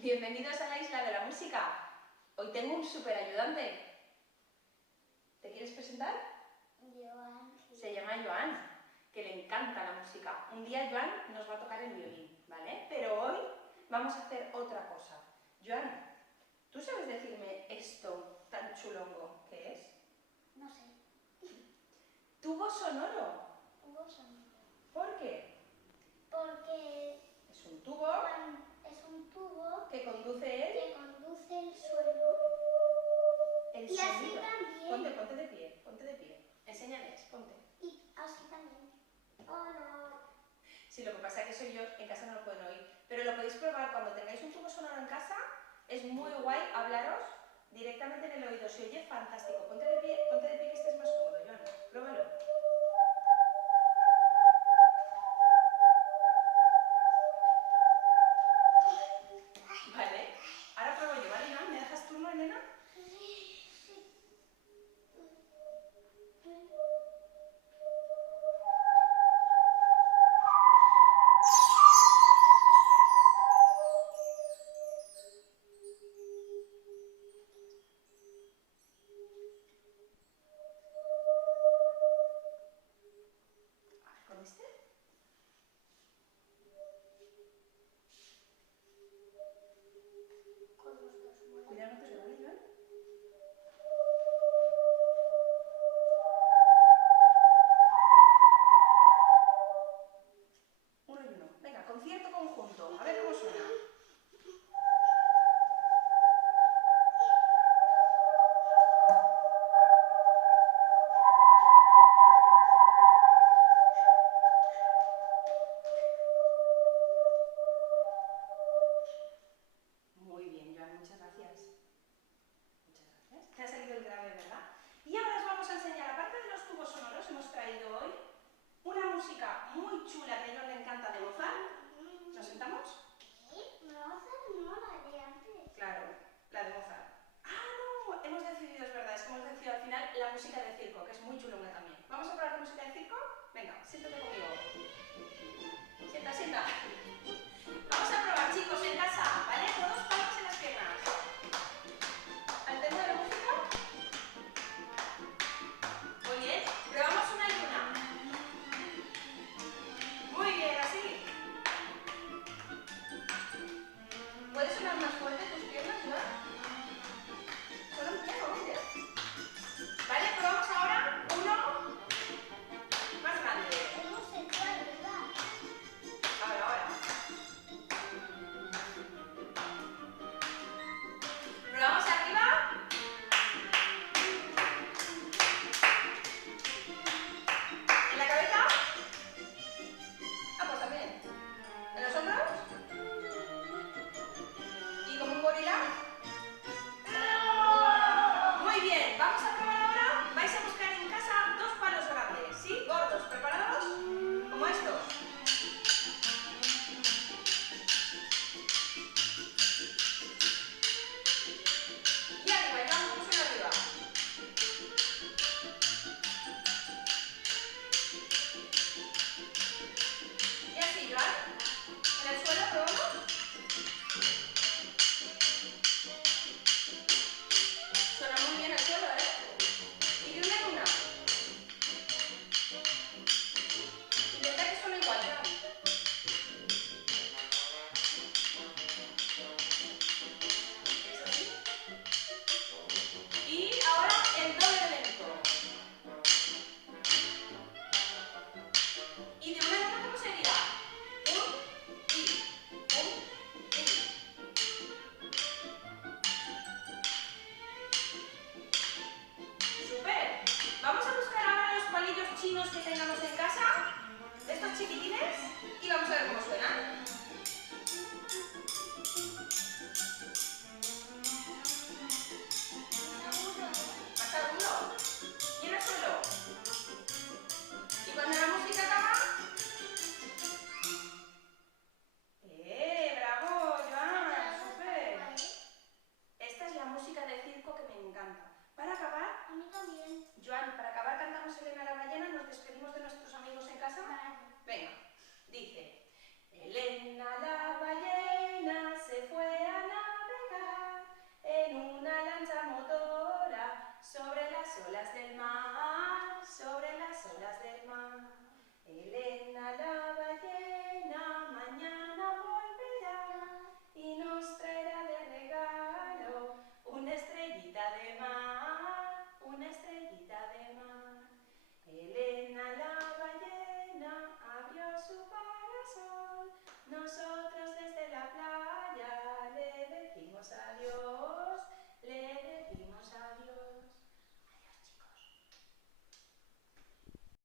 Bienvenidos a la Isla de la Música. Hoy tengo un súper ayudante. ¿Te quieres presentar? Joan. Se llama Joan, que le encanta la música. Un día Joan nos va a tocar el violín, ¿vale? Pero hoy vamos a hacer otra cosa. Joan, ¿tú sabes decirme esto tan chulongo que es? No sé. Tubo sonoro. Tubo sonoro. ¿Por qué? Porque Es un tubo es un tubo que conduce que conduce el suelo. el Y así sonido. también. Ponte de pie, ponte de pie. Enséñales, ponte. Y así también. Hola. Sí, lo que pasa es que soy yo, en casa no lo pueden oír. Pero lo podéis probar cuando tengáis un tubo sonoro en casa. Es muy guay hablaros directamente en el oído. Se oye fantástico. Ponte de pie que estés más cómodo, Joan. Pruébalo. Vale. Ahora pruebo yo, ¿vale, Joan? ¿Me dejas turno, Elena? ¿Con este? Con los dos muebles. Cuidado, no te vale, Joan. Uno y uno. Venga, concierto conjunto. A ver cómo suena.